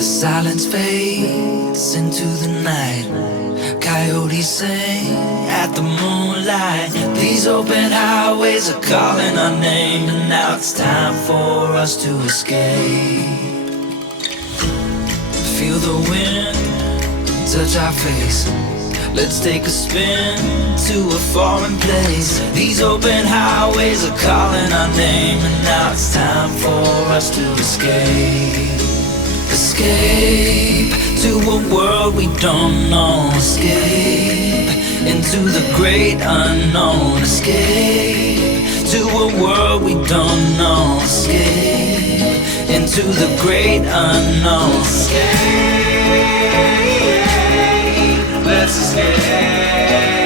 The silence fades into the night. Coyotes sing at the moonlight. These open highways are calling our name, and now it's time for us to escape. Feel the wind touch our face. Let's take a spin to a foreign place. These open highways are calling our name, and now it's time for us to escape. Escape to a world we don't know. Escape into the great unknown. Escape to a world we don't know. Escape into the great unknown. Escape, let's escape.